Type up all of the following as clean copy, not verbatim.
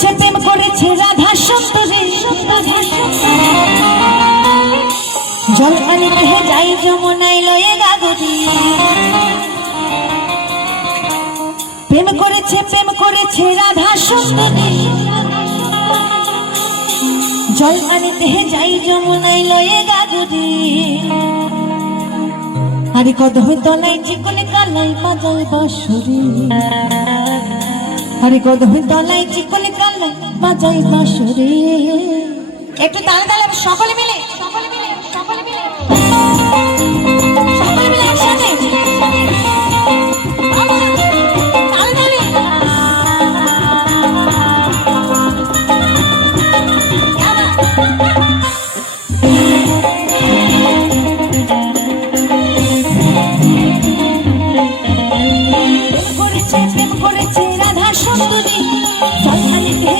করেছে প্রেম করেছে রাধা সুন্দরী জল আনিতে যাই যমুনায় লয়ে গাগরি প্রেম করেছে রাধা সুন্দরী জল আনিতে যাই যমুনায় লয়ে গাগরি আরে কদমে তলায় চিকনে কালাই বাজায় বাঁশরি আরে কদমে তলায় চিকনে কালাই বাজায় বাঁশরি একটু তালে তালে সকলে মিলে একসাথে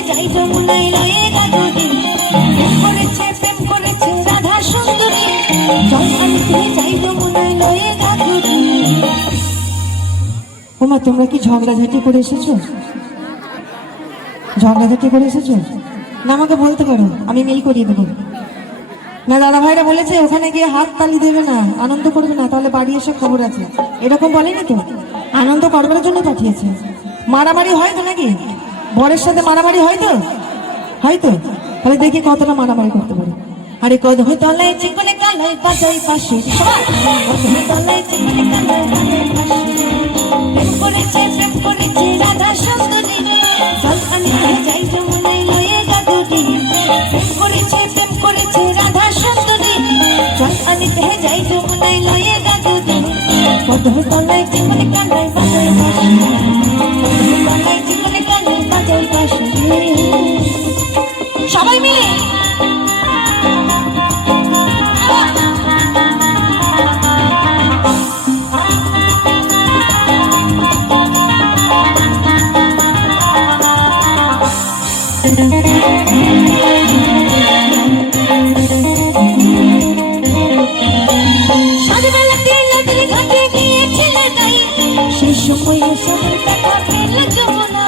যাই যমুনায় লয়ে গাগরি প্রেম করেছে রাধা সুন্দরী জল আনিতে যাই যমুনায় লয়ে গাগরি। ওমা তোমরা কি ঝগড়াঝাটি করে এসেছো? ঝগড়াঝাটি করে এসেছো না? আমাকে বলতে পারো, আমি মিল করিয়ে দেবো। না দাদা ভাইরা বলেছে ওখানে গিয়ে হাত তালি দেবে না, আনন্দ করবে না, তাহলে বাড়ি এসে খবর আছে, এরকম বলেনি তো? আনন্দ করবার জন্য পাঠিয়েছে। মারামারি হয় তো নাকি? বরের সাথে মারামারি হয় তো? তাহলে দেখি কতটা মারামারি করতে পারে। আরে কদমে তলায় চিকনে কালাই বাজাই বাঁশরি কদমে তলায় চিকনে কালাই বাজাই বাঁশরি প্রেম করেছে রাধা সুন্দরী জল আনিতে যাই যমুনায় লয়ে গাগরি প্রেম করেছে রাধা সুন্দরী জল আনিতে যাই যমুনায় লয়ে গাগরি কদমে তলায় চিকনে কালাই বাজাই বাঁশরি কদমে তলায় চিকনে কালাই বাজাই বাঁশরি। সবাই মিলে সকালবেলাতে নদীর ঘাটে গিয়েছিলে তাই সেই সময় সবার দেখা পেল যমুনা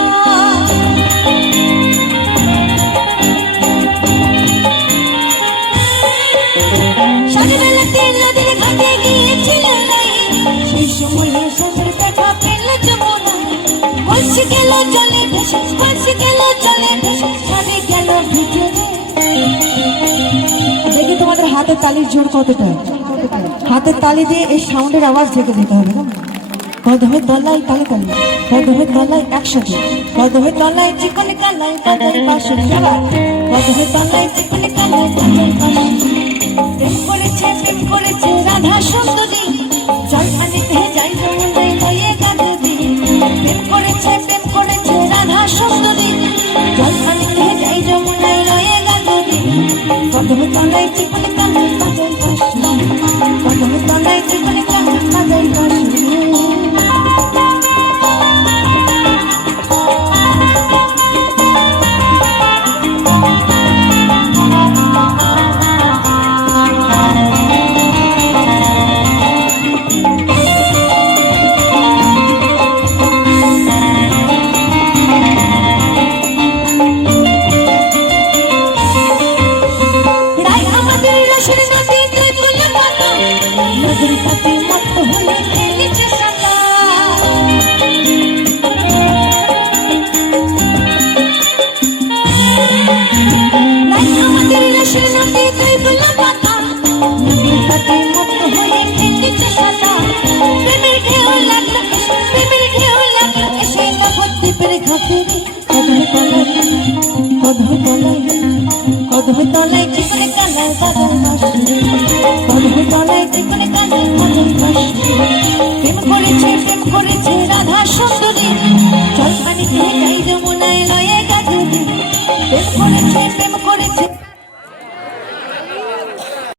সকালবেলাতে নদীর ঘাটে গিয়েছিলে তাই সেই সময় সবার দেখা পেল যমুনা বসে গেল জলে ভেসে ছাড়ে গেল ভিতরে। দেখি তোমাদের হাতের তালির জোর কতটা, হাতের তালি দিয়ে এই সাউন্ডের আওয়াজ ঢেকে দিতে হবে না? কদমে তলায় তালে তালে কদমে তলায় একসাথে কদমে তলায় চিকনে কালাই বাজাই বাঁশরি কদমে তলায় চিকনে কালাই বাজাই বাঁশরি প্রেম করেছে রাধা সুন্দরী জল আনিতে যাই যমুনায় লয়ে গাগরি প্রেম করেছে রাধা সুন্দরী জল আনিতে যাই যমুনায় লয়ে গাগরি কদমে তলায় চিকনে কালাই বাজাই বাঁশরি কদমে তলায় চিকনে কালাই বাজাই বাঁশরি। কদমে তলায় চিকনে কালাই বাজাই বাঁশরি কদমে তলায় চিকনে কালাই বাজাই বাঁশরি প্রেম করেছে রাধা সুন্দরী জল আনিতে যাই যমুনায় লয়ে গাগরি প্রেম করেছে